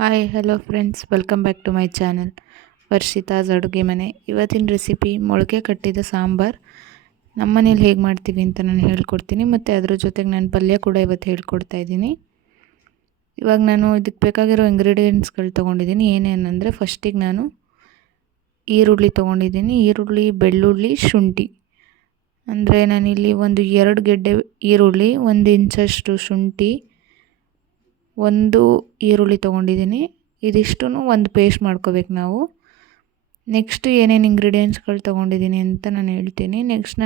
Hi hello friends, welcome back to my channel Varshita's Aduge Mane. ಇವತ್ತಿನ recipe ಮೊಳಕೆ ಕಟ್ಟಿದ ಸಾಂಬಾರು ನಮ್ಮ ಮನೇಲಿ ಹೇಗೆ ಮಾಡ್ತೀವಿ ಅಂತ ನಾನು ಹೇಳ್ಕೊಡ್ತೀನಿ. ಮತ್ತು ಅದ್ರ ಜೊತೆಗೆ ನಾನು ಪಲ್ಯ ಕೂಡ ಇವತ್ತು ಹೇಳ್ಕೊಡ್ತಾ ಇದ್ದೀನಿ. ಇವಾಗ ನಾನು ಇದಕ್ಕೆ ಬೇಕಾಗಿರೋ ಇಂಗ್ರೀಡಿಯೆಂಟ್ಸ್ಗಳು ತೊಗೊಂಡಿದ್ದೀನಿ. ಏನೇನಂದರೆ, ಫಸ್ಟಿಗೆ ನಾನು ಈರುಳ್ಳಿ ತೊಗೊಂಡಿದ್ದೀನಿ. ಈರುಳ್ಳಿ, ಬೆಳ್ಳುಳ್ಳಿ, ಶುಂಠಿ. ಅಂದರೆ ನಾನಿಲ್ಲಿ ಒಂದು 2 ಗೆಡ್ಡೆ ಈರುಳ್ಳಿ, 1 ಇಂಚಷ್ಟು ಶುಂಠಿ, ಒಂದು ಈರುಳ್ಳಿ ತೊಗೊಂಡಿದ್ದೀನಿ. ಇದಿಷ್ಟು ಒಂದು ಪೇಸ್ಟ್ ಮಾಡ್ಕೋಬೇಕು ನಾವು. ನೆಕ್ಸ್ಟ್ ಏನೇನು ಇಂಗ್ರೀಡಿಯೆಂಟ್ಸ್ಗಳು ತೊಗೊಂಡಿದ್ದೀನಿ ಅಂತ ನಾನು ಹೇಳ್ತೀನಿ. ನೆಕ್ಸ್ಟ್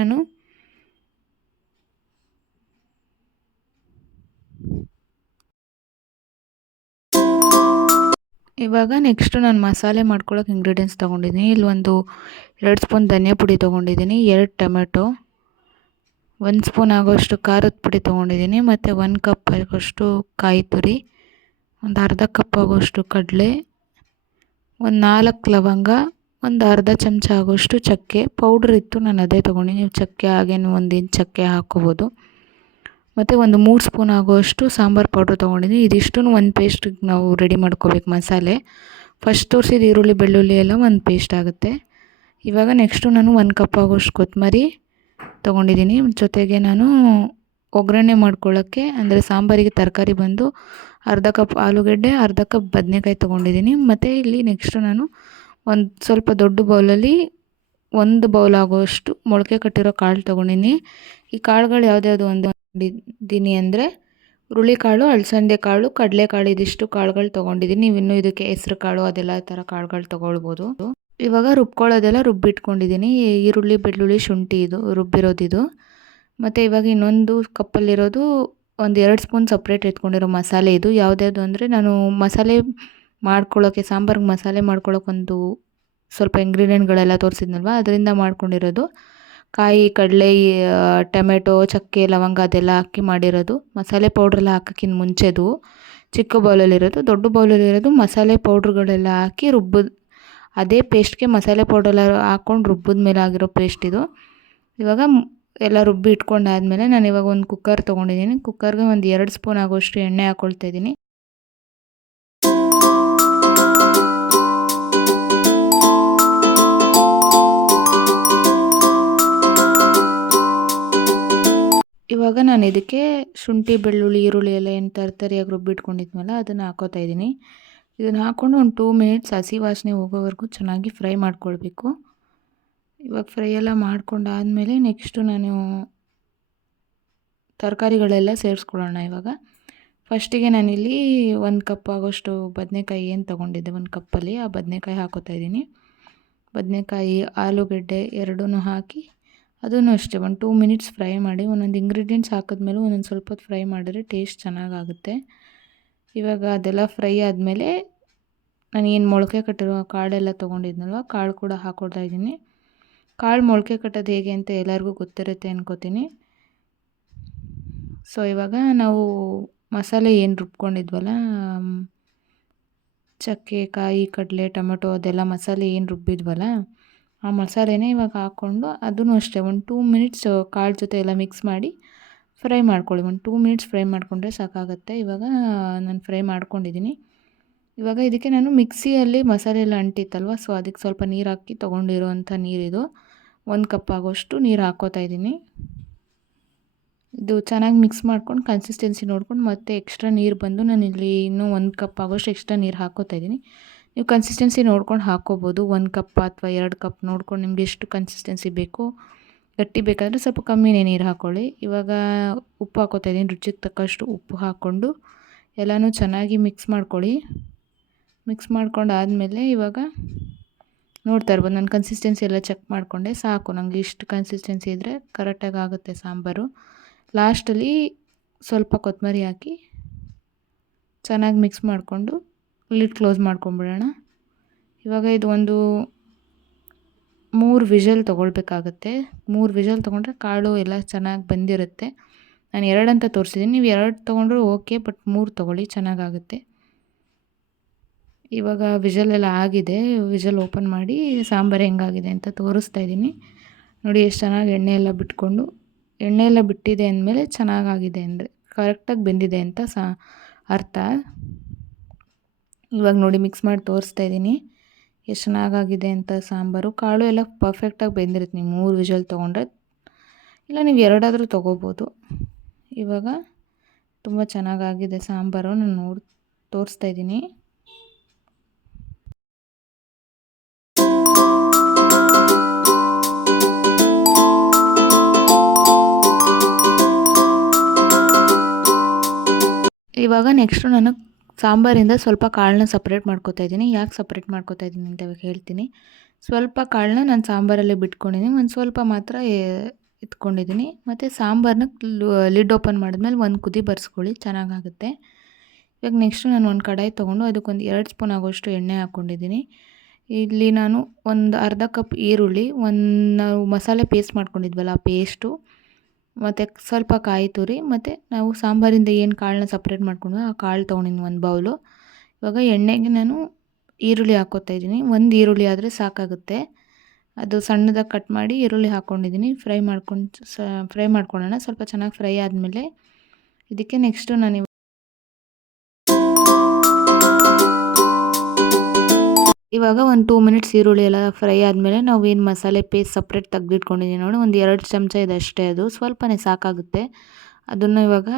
ನಾನು ಮಸಾಲೆ ಮಾಡ್ಕೊಳ್ಳೋಕೆ ಇಂಗ್ರೀಡಿಯೆಂಟ್ಸ್ ತೊಗೊಂಡಿದ್ದೀನಿ. ಇಲ್ಲಿ 2 ಸ್ಪೂನ್ ಧನಿಯಾ ಪುಡಿ ತೊಗೊಂಡಿದ್ದೀನಿ, 2 ಟೊಮೆಟೊ, 1 ಸ್ಪೂನ್ ಆಗೋಷ್ಟು ಖಾರದ ಪುಡಿ ತೊಗೊಂಡಿದ್ದೀನಿ, ಮತ್ತು 1 ಕಪ್ ಆಗೋಷ್ಟು ಕಾಯಿ ತುರಿ, ಒಂದು ಅರ್ಧ ಕಪ್ ಆಗೋಷ್ಟು ಕಡಲೆ, ಒಂದು 4 ಲವಂಗ, ಒಂದು ಅರ್ಧ ಚಮಚ ಆಗೋಷ್ಟು ಚಕ್ಕೆ ಪೌಡ್ರ್ ಇತ್ತು, ನಾನು ಅದೇ ತೊಗೊಂಡು. ನೀವು ಚಕ್ಕೆ ಹಾಗೇನು 1 ಇಂಚ್ ಚಕ್ಕೆ ಹಾಕ್ಕೋಬೋದು. ಮತ್ತು ಒಂದು 3 ಸ್ಪೂನ್ ಆಗೋಷ್ಟು ಸಾಂಬಾರು ಪೌಡ್ರ್ ತೊಗೊಂಡಿದ್ದೀನಿ. ಇದಿಷ್ಟು ಒಂದು ಪೇಸ್ಟಿಗೆ ನಾವು ರೆಡಿ ಮಾಡ್ಕೋಬೇಕು ಮಸಾಲೆ. ಫಸ್ಟ್ ತೋರಿಸಿದ ಈರುಳ್ಳಿ ಬೆಳ್ಳುಳ್ಳಿ ಎಲ್ಲ ಒಂದು ಪೇಸ್ಟ್ ಆಗುತ್ತೆ. ಇವಾಗ ನೆಕ್ಸ್ಟು ನಾನು 1 ಕಪ್ ಆಗೋಷ್ಟು ಕೊತ್ತಂಬರಿ ತೊಗೊಂಡಿದ್ದೀನಿ. ಜೊತೆಗೆ ನಾನು ಒಗ್ಗರಣೆ ಮಾಡ್ಕೊಳ್ಳೋಕ್ಕೆ, ಅಂದರೆ ಸಾಂಬಾರಿಗೆ ತರಕಾರಿ ಬಂದು ಅರ್ಧ ಕಪ್ ಆಲೂಗಡ್ಡೆ, ಅರ್ಧ ಕಪ್ ಬದನೆಕಾಯಿ ತೊಗೊಂಡಿದ್ದೀನಿ. ಮತ್ತು ಇಲ್ಲಿ ನೆಕ್ಸ್ಟು ನಾನು ಒಂದು ಸ್ವಲ್ಪ ದೊಡ್ಡ ಬೌಲಲ್ಲಿ 1 ಬೌಲ್ ಆಗೋಷ್ಟು ಮೊಳಕೆ ಕಟ್ಟಿರೋ ಕಾಳು ತೊಗೊಂಡಿನಿ. ಈ ಕಾಳುಗಳು ಯಾವುದ್ಯಾವುದು ಒಂದಿದ್ದೀನಿ ಅಂದರೆ, ಹುರುಳಿಕಾಳು, ಅಲಸಂದೆ ಕಾಳು, ಕಡಲೆಕಾಳು, ಇದಿಷ್ಟು ಕಾಳುಗಳು ತೊಗೊಂಡಿದ್ದೀನಿ. ನೀವು ಇನ್ನೂ ಇದಕ್ಕೆ ಹೆಸ್ರು ಕಾಳು ಅದೆಲ್ಲ ಥರ ಕಾಳುಗಳು ತೊಗೊಳ್ಬೋದು. ಇವಾಗ ರುಬ್ಕೊಳ್ಳೋದೆಲ್ಲ ರುಬ್ಬಿಟ್ಕೊಂಡಿದ್ದೀನಿ. ಈರುಳ್ಳಿ, ಬೆಳ್ಳುಳ್ಳಿ, ಶುಂಠಿ ಇದು ರುಬ್ಬಿರೋದಿದು. ಮತ್ತು ಇವಾಗ ಇನ್ನೊಂದು ಕಪ್ಪಲ್ಲಿರೋದು ಒಂದು 2 ಸ್ಪೂನ್ ಸಪ್ರೇಟ್ ಎತ್ಕೊಂಡಿರೋ ಮಸಾಲೆ. ಇದು ಯಾವುದ್ಯಾವುದು ಅಂದರೆ, ನಾನು ಮಸಾಲೆ ಮಾಡ್ಕೊಳ್ಳೋಕ್ಕೆ, ಸಾಂಬಾರಿಗೆ ಮಸಾಲೆ ಮಾಡ್ಕೊಳ್ಳೋಕೆ ಒಂದು ಸ್ವಲ್ಪ ಇಂಗ್ರೀಡಿಯೆಂಟ್ಗಳೆಲ್ಲ ತೋರಿಸಿದ್ನಲ್ವ, ಅದರಿಂದ ಮಾಡ್ಕೊಂಡಿರೋದು. ಕಾಯಿ, ಕಡಲೆ, ಟೊಮೆಟೊ, ಚಕ್ಕೆ, ಲವಂಗ ಅದೆಲ್ಲ ಹಾಕಿ ಮಾಡಿರೋದು. ಮಸಾಲೆ ಪೌಡ್ರೆಲ್ಲ ಹಾಕೋಕ್ಕಿಂತ ಮುಂಚೆದು ಚಿಕ್ಕ ಬೌಲಲ್ಲಿರೋದು. ದೊಡ್ಡ ಬೌಲಲ್ಲಿರೋದು ಮಸಾಲೆ ಪೌಡ್ರುಗಳೆಲ್ಲ ಹಾಕಿ ಅದೇ ಪೇಸ್ಟ್ಗೆ ಮಸಾಲೆ ಪೌಡ್ರೆಲ್ಲ ಹಾಕ್ಕೊಂಡು ರುಬ್ಬಿದ ಮೇಲೆ ಆಗಿರೋ ಪೇಸ್ಟ್ ಇದು. ಇವಾಗ ಎಲ್ಲ ರುಬ್ಬಿ ಇಟ್ಕೊಂಡಾದಮೇಲೆ ನಾನು ಇವಾಗ ಒಂದು ಕುಕ್ಕರ್ ತೊಗೊಂಡಿದ್ದೀನಿ. ಕುಕ್ಕರ್ಗೆ ಒಂದು 2 ಸ್ಪೂನ್ ಆಗೋಷ್ಟು ಎಣ್ಣೆ ಹಾಕ್ಕೊಳ್ತಾ ಇದ್ದೀನಿ. ಇವಾಗ ನಾನು ಇದಕ್ಕೆ ಶುಂಠಿ, ಬೆಳ್ಳುಳ್ಳಿ, ಈರುಳ್ಳಿ ಎಲ್ಲ ಏನು ತರಿಯಾಗಿ ರುಬ್ಬಿಟ್ಕೊಂಡಿದ್ವಲ್ಲ ಅದನ್ನು ಹಾಕೋತಾ ಇದ್ದೀನಿ. ಇದನ್ನು ಹಾಕ್ಕೊಂಡು ಒಂದು 2 ಮಿನಿಟ್ಸ್ ಹಸಿ ವಾಸನೆ ಹೋಗೋವರೆಗೂ ಚೆನ್ನಾಗಿ ಫ್ರೈ ಮಾಡ್ಕೊಳ್ಬೇಕು. ಇವಾಗ ಫ್ರೈ ಎಲ್ಲ ಮಾಡ್ಕೊಂಡಾದಮೇಲೆ ನೆಕ್ಸ್ಟು ನಾನು ತರಕಾರಿಗಳೆಲ್ಲ ಸೇರಿಸ್ಕೊಳ್ಳೋಣ. ಇವಾಗ ಫಸ್ಟಿಗೆ ನಾನಿಲ್ಲಿ 1 ಕಪ್ ಆಗೋಷ್ಟು ಬದನೆಕಾಯಿ ಏನು ತೊಗೊಂಡಿದ್ದೆ 1 ಕಪ್ಪಲ್ಲಿ, ಆ ಬದನೆಕಾಯಿ ಹಾಕೋತಾ ಇದ್ದೀನಿ. ಬದನೆಕಾಯಿ, ಆಲೂಗಡ್ಡೆ ಎರಡೂ ಹಾಕಿ ಅದನ್ನು ಅಷ್ಟೇ ಒಂದು 2 ಮಿನಿಟ್ಸ್ ಫ್ರೈ ಮಾಡಿ. ಒಂದೊಂದು ಇಂಗ್ರೀಡಿಯೆಂಟ್ಸ್ ಹಾಕಿದ್ಮೇಲೆ ಒಂದೊಂದು ಸ್ವಲ್ಪ ಫ್ರೈ ಮಾಡಿದ್ರೆ ಟೇಸ್ಟ್ ಚೆನ್ನಾಗಾಗುತ್ತೆ. ಇವಾಗ ಅದೆಲ್ಲ ಫ್ರೈ ಆದಮೇಲೆ ನಾನು ಏನು ಮೊಳಕೆ ಕಟ್ಟಿರೋ ಕಾಳೆಲ್ಲ ತೊಗೊಂಡಿದ್ನಲ್ವ, ಕಾಳು ಕೂಡ ಹಾಕ್ಕೊಳ್ತಾ ಇದ್ದೀನಿ. ಕಾಳು ಮೊಳಕೆ ಕಟ್ಟೋದು ಹೇಗೆ ಅಂತ ಎಲ್ಲರಿಗೂ ಗೊತ್ತಿರುತ್ತೆ ಅನ್ಕೋತೀನಿ. ಸೊ ಇವಾಗ ನಾವು ಮಸಾಲೆ ಏನು ರುಬ್ಕೊಂಡಿದ್ವಲ್ಲ, ಚಕ್ಕೆ, ಕಾಯಿ, ಕಡಲೆ, ಟೊಮೆಟೊ ಅದೆಲ್ಲ ಮಸಾಲೆ ಏನು ರುಬ್ಬಿದ್ವಲ್ಲ, ಆ ಮಸಾಲೆನೇ ಇವಾಗ ಹಾಕ್ಕೊಂಡು ಅದನ್ನು ಅಷ್ಟೇ ಒಂದು 2 ಮಿನಿಟ್ಸ್ ಕಾಳು ಜೊತೆ ಎಲ್ಲ ಮಿಕ್ಸ್ ಮಾಡಿ ಫ್ರೈ ಮಾಡ್ಕೊಳ್ಳಿ. ಒಂದು 2 ಮಿನಿಟ್ಸ್ ಫ್ರೈ ಮಾಡಿಕೊಂಡ್ರೆ ಸಾಕಾಗುತ್ತೆ. ಇವಾಗ ನಾನು ಫ್ರೈ ಮಾಡ್ಕೊಂಡಿದ್ದೀನಿ. ಇವಾಗ ಇದಕ್ಕೆ ನಾನು ಮಿಕ್ಸಿಯಲ್ಲಿ ಮಸಾಲೆ ಎಲ್ಲ ಅಂಟಿತ್ತಲ್ವ, ಸೊ ಅದಕ್ಕೆ ಸ್ವಲ್ಪ ನೀರು ಹಾಕಿ ತೊಗೊಂಡಿರೋವಂಥ ನೀರಿದು. 1 ಕಪ್ ಆಗೋಷ್ಟು ನೀರು ಹಾಕ್ಕೋತಾ ಇದ್ದೀನಿ. ಇದು ಚೆನ್ನಾಗಿ ಮಿಕ್ಸ್ ಮಾಡ್ಕೊಂಡು ಕನ್ಸಿಸ್ಟೆನ್ಸಿ ನೋಡ್ಕೊಂಡು ಮತ್ತೆ ಎಕ್ಸ್ಟ್ರಾ ನೀರು ಬಂದು ನಾನಿಲ್ಲಿ ಇನ್ನೂ 1 ಕಪ್ ಆಗೋಷ್ಟು ಎಕ್ಸ್ಟ್ರಾ ನೀರು ಹಾಕ್ಕೋತಾ ಇದ್ದೀನಿ. ನೀವು ಕನ್ಸಿಸ್ಟೆನ್ಸಿ ನೋಡ್ಕೊಂಡು ಹಾಕ್ಕೋಬೋದು. 1 ಕಪ್ ಅಥವಾ 2 ಕಪ್ ನೋಡ್ಕೊಂಡು ನಿಮ್ಗೆ ಎಷ್ಟು ಕನ್ಸಿಸ್ಟೆನ್ಸಿ ಬೇಕು, ಗಟ್ಟಿ ಬೇಕಾದರೆ ಸ್ವಲ್ಪ ಕಮ್ಮಿನೇ ನೀರು ಹಾಕ್ಕೊಳ್ಳಿ. ಇವಾಗ ಉಪ್ಪು ಹಾಕ್ಕೋತಾ ಇದ್ದೀನಿ, ರುಚಿಗೆ ತಕ್ಕಷ್ಟು ಉಪ್ಪು ಹಾಕ್ಕೊಂಡು ಎಲ್ಲನೂ ಚೆನ್ನಾಗಿ ಮಿಕ್ಸ್ ಮಾಡ್ಕೊಳ್ಳಿ. ಮಿಕ್ಸ್ ಮಾಡ್ಕೊಂಡಾದಮೇಲೆ ಇವಾಗ ನೋಡ್ತಾ ಇರ್ಬೋದು, ನಾನು ಕನ್ಸಿಸ್ಟೆನ್ಸಿ ಎಲ್ಲ ಚೆಕ್ ಮಾಡಿಕೊಂಡೆ. ಸಾಕು, ನನಗೆ ಇಷ್ಟು ಕನ್ಸಿಸ್ಟೆನ್ಸಿ ಇದ್ದರೆ ಕರೆಕ್ಟಾಗಿ ಆಗುತ್ತೆ ಸಾಂಬಾರು. ಲಾಸ್ಟಲ್ಲಿ ಸ್ವಲ್ಪ ಕೊತ್ತಂಬರಿ ಹಾಕಿ ಚೆನ್ನಾಗಿ ಮಿಕ್ಸ್ ಮಾಡಿಕೊಂಡು ಲಿಡ್ ಕ್ಲೋಸ್ ಮಾಡ್ಕೊಂಬಿಡೋಣ. ಇವಾಗ ಇದು ಒಂದು 3 ವಿಷಲ್ ತೊಗೊಳ್ಬೇಕಾಗತ್ತೆ. 3 ವಿಷಲ್ ತೊಗೊಂಡ್ರೆ ಕಾಳು ಎಲ್ಲ ಚೆನ್ನಾಗಿ ಬಂದಿರುತ್ತೆ. ನಾನು 2 ಅಂತ ತೋರಿಸಿದ್ದೀನಿ, ನೀವು 2 ತೊಗೊಂಡ್ರೂ ಓಕೆ, ಬಟ್ 3 ತೊಗೊಳ್ಳಿ, ಚೆನ್ನಾಗಾಗುತ್ತೆ. ಇವಾಗ ವಿಷಲೆಲ್ಲ ಆಗಿದೆ. ವಿಷಲ್ ಓಪನ್ ಮಾಡಿ ಸಾಂಬಾರು ಹೆಂಗಾಗಿದೆ ಅಂತ ತೋರಿಸ್ತಾ ಇದ್ದೀನಿ. ನೋಡಿ ಎಷ್ಟು ಚೆನ್ನಾಗಿ ಎಣ್ಣೆ ಎಲ್ಲ ಬಿಟ್ಟಿದೆ ಅಂದಮೇಲೆ ಚೆನ್ನಾಗಾಗಿದೆ ಅಂದರೆ ಕರೆಕ್ಟಾಗಿ ಬೆಂದಿದೆ ಅಂತ ಅರ್ಥ. ಇವಾಗ ನೋಡಿ ಮಿಕ್ಸ್ ಮಾಡಿ ತೋರಿಸ್ತಾ ಇದ್ದೀನಿ ಎಷ್ಟು ಚೆನ್ನಾಗಾಗಿದೆ ಅಂತ ಸಾಂಬಾರು. ಕಾಳು ಎಲ್ಲ ಪರ್ಫೆಕ್ಟಾಗಿ ಬೆಂದಿರುತ್ತೆ. ನೀವು 3 ವಿಷಲ್ ತೊಗೊಂಡ್ರೆ, ಇಲ್ಲ ನೀವು 2 ಆದರೂ ತೊಗೋಬೋದು. ಇವಾಗ ತುಂಬ ಚೆನ್ನಾಗಾಗಿದೆ ಸಾಂಬಾರು. ನಾನು ತೋರಿಸ್ತಾ ಇದ್ದೀನಿ. ಇವಾಗ ನೆಕ್ಸ್ಟು ನಾನು ಸಾಂಬಾರಿಂದ ಸ್ವಲ್ಪ ಕಾಳನ್ನ ಸಪ್ರೇಟ್ ಮಾಡ್ಕೊತಾ ಇದ್ದೀನಿ. ಯಾಕೆ ಸಪ್ರೇಟ್ ಮಾಡ್ಕೊತಾ ಇದ್ದೀನಿ ಅಂತ ಇವಾಗ ಹೇಳ್ತೀನಿ. ಸ್ವಲ್ಪ ಕಾಳನ್ನ ನಾನು ಸಾಂಬಾರಲ್ಲಿ ಬಿಟ್ಕೊಂಡಿದ್ದೀನಿ, ಒಂದು ಸ್ವಲ್ಪ ಮಾತ್ರ ಎತ್ಕೊಂಡಿದ್ದೀನಿ. ಮತ್ತು ಸಾಂಬಾರನ್ನ ಲಿಡ್ ಓಪನ್ ಮಾಡಿದ್ಮೇಲೆ ಒಂದು ಕುದಿ ಬರ್ಸ್ಕೊಳ್ಳಿ, ಚೆನ್ನಾಗಾಗುತ್ತೆ. ಇವಾಗ ನೆಕ್ಸ್ಟು ನಾನು ಒಂದು ಕಡಾಯಿ ತೊಗೊಂಡು ಅದಕ್ಕೊಂದು 2 ಸ್ಪೂನ್ ಆಗೋಷ್ಟು ಎಣ್ಣೆ ಹಾಕ್ಕೊಂಡಿದ್ದೀನಿ. ಇಲ್ಲಿ ನಾನು ಒಂದು ಅರ್ಧ ಕಪ್ ಈರುಳ್ಳಿ, ನಾವು ಮಸಾಲೆ ಪೇಸ್ಟ್ ಮಾಡ್ಕೊಂಡಿದ್ವಲ್ಲ ಆ ಪೇಸ್ಟು, ಮತ್ತು ಸ್ವಲ್ಪ ಕಾಯಿ ತುರಿ, ಮತ್ತು ನಾವು ಸಾಂಬಾರಿಂದ ಏನು ಕಾಳನ್ನ ಸಪ್ರೇಟ್ ಮಾಡ್ಕೊಂಡು ಆ ಕಾಳು ತೊಗೊಂಡಿದ್ದೀನಿ 1 ಬೌಲು. ಇವಾಗ ಎಣ್ಣೆಗೆ ನಾನು ಈರುಳ್ಳಿ ಹಾಕ್ಕೋತಾ ಇದ್ದೀನಿ. 1 ಈರುಳ್ಳಿ ಆದರೆ ಸಾಕಾಗುತ್ತೆ. ಅದು ಸಣ್ಣದಾಗಿ ಕಟ್ ಮಾಡಿ ಈರುಳ್ಳಿ ಹಾಕ್ಕೊಂಡಿದ್ದೀನಿ. ಫ್ರೈ ಮಾಡ್ಕೊಳ್ಳೋಣ. ಸ್ವಲ್ಪ ಚೆನ್ನಾಗಿ ಫ್ರೈ ಆದಮೇಲೆ ಇದಕ್ಕೆ ನೆಕ್ಸ್ಟು ನಾನು ಇವಾಗ ಒಂದು 2 ಮಿನಿಟ್ಸ್ ಈರುಳ್ಳಿ ಎಲ್ಲ ಫ್ರೈ ಆದಮೇಲೆ ನಾವು ಏನು ಮಸಾಲೆ ಪೇಸ್ಟ್ ಸಪ್ರೇಟ್ ತೆಗೆದಿಟ್ಕೊಂಡಿದ್ದೀನಿ ನೋಡಿ, ಒಂದು 2 ಚಮಚ ಇದಷ್ಟೇ, ಅದು ಸ್ವಲ್ಪನೇ ಸಾಕಾಗುತ್ತೆ. ಅದನ್ನು ಇವಾಗ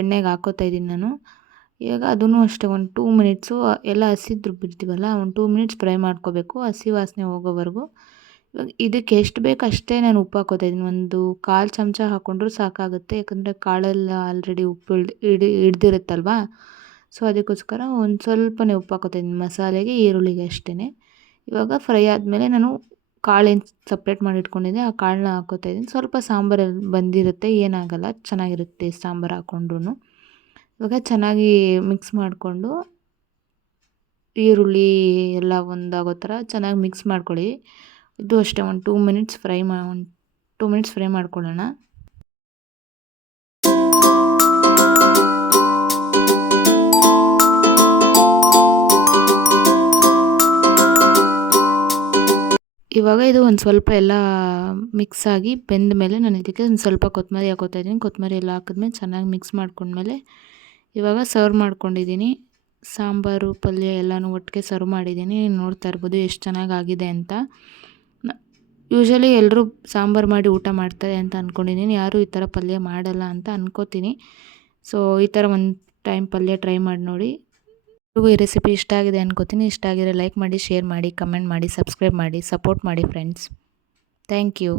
ಎಣ್ಣೆಗೆ ಹಾಕ್ಕೋತಾ ಇದ್ದೀನಿ ನಾನು. ಇವಾಗ ಅದನ್ನು ಅಷ್ಟೇ ಒಂದು 2 ಮಿನಿಟ್ಸು ಎಲ್ಲ ಹಸಿದು ಬಿಡ್ತೀವಲ್ಲ, ಒಂದು 2 ಮಿನಿಟ್ಸ್ ಫ್ರೈ ಮಾಡ್ಕೋಬೇಕು, ಹಸಿ ವಾಸನೆ ಹೋಗೋವರೆಗೂ. ಇವಾಗ ಇದಕ್ಕೆ ಎಷ್ಟು ಬೇಕು ಅಷ್ಟೇ ನಾನು ಉಪ್ಪು ಹಾಕ್ಕೋತಾ ಇದ್ದೀನಿ. ಒಂದು 1/4 ಚಮಚ ಹಾಕ್ಕೊಂಡ್ರೂ ಸಾಕಾಗುತ್ತೆ, ಯಾಕಂದರೆ ಕಾಳೆಲ್ಲ ಆಲ್ರೆಡಿ ಉಪ್ಪು ಹಿಡ್ದಿರುತ್ತಲ್ವ. ಸೊ ಅದಕ್ಕೋಸ್ಕರ ಒಂದು ಸ್ವಲ್ಪನೇ ಉಪ್ಪು ಹಾಕ್ಕೋತಾ ಇದ್ದೀನಿ ಮಸಾಲೆಗೆ, ಈರುಳ್ಳಿಗೆ ಅಷ್ಟೇ. ಇವಾಗ ಫ್ರೈ ಆದಮೇಲೆ ನಾನು ಕಾಳೇನು ಸಪ್ರೇಟ್ ಮಾಡಿ ಇಟ್ಕೊಂಡಿದ್ದೆ ಆ ಕಾಳನ್ನ ಹಾಕ್ಕೋತಾ ಇದ್ದೀನಿ. ಸ್ವಲ್ಪ ಸಾಂಬಾರಲ್ಲಿ ಬಂದಿರುತ್ತೆ, ಏನಾಗಲ್ಲ, ಚೆನ್ನಾಗಿರುತ್ತೆ ಸಾಂಬಾರು ಹಾಕ್ಕೊಂಡ್ರೂ. ಇವಾಗ ಚೆನ್ನಾಗಿ ಮಿಕ್ಸ್ ಮಾಡಿಕೊಂಡು ಈರುಳ್ಳಿ ಎಲ್ಲ ಒಂದಾಗೋ ಥರ ಚೆನ್ನಾಗಿ ಮಿಕ್ಸ್ ಮಾಡ್ಕೊಳ್ಳಿ. ಇದು ಅಷ್ಟೇ ಒಂದು 2 ಮಿನಿಟ್ಸ್ ಫ್ರೈ ಮಾಡ್ಕೊಳ್ಳೋಣ. ಇವಾಗ ಇದು ಒಂದು ಸ್ವಲ್ಪ ಎಲ್ಲ ಮಿಕ್ಸ್ ಆಗಿ ಬೆಂದ ಮೇಲೆ ನಾನು ಇದಕ್ಕೆ ಒಂದು ಸ್ವಲ್ಪ ಕೊತ್ತಂಬರಿ ಹಾಕ್ಕೋತಾ ಇದ್ದೀನಿ. ಕೊತ್ತಂಬರಿ ಎಲ್ಲ ಹಾಕಿದ್ಮೇಲೆ ಚೆನ್ನಾಗಿ ಮಿಕ್ಸ್ ಮಾಡ್ಕೊಂಡ್ಮೇಲೆ ಇವಾಗ ಸರ್ವ್ ಮಾಡ್ಕೊಂಡಿದ್ದೀನಿ. ಸಾಂಬಾರು ಪಲ್ಯ ಎಲ್ಲನೂ ಒಟ್ಟಿಗೆ ಸರ್ವ್ ಮಾಡಿದ್ದೀನಿ. ನೋಡ್ತಾ ಇರ್ಬೋದು ಎಷ್ಟು ಚೆನ್ನಾಗಾಗಿದೆ ಅಂತ. ಯೂಶ್ವಲಿ ಎಲ್ಲರೂ ಸಾಂಬಾರು ಮಾಡಿ ಊಟ ಮಾಡ್ತಾರೆ ಅಂತ ಅಂದ್ಕೊಂಡಿದ್ದೀನಿ. ಯಾರೂ ಈ ಥರ ಪಲ್ಯ ಮಾಡಲ್ಲ ಅಂತ ಅಂದ್ಕೋತೀನಿ. ಸೊ ಈ ಥರ ಒಂದು ಟೈಮ್ ಪಲ್ಯ ಟ್ರೈ ಮಾಡಿ ನೋಡಿ. ಈ ರೆಸಿಪಿ ಇಷ್ಟ ಆಗಿದೆ ಅನ್ಕೋತೀನಿ. ಇಷ್ಟ ಆಗಿದ್ರೆ ಲೈಕ್ ಮಾಡಿ, ಶೇರ್ ಮಾಡಿ, ಕಮೆಂಟ್ ಮಾಡಿ, ಸಬ್ಸ್ಕ್ರೈಬ್ ಮಾಡಿ, ಸಪೋರ್ಟ್ ಮಾಡಿ ಫ್ರೆಂಡ್ಸ್. Thank you.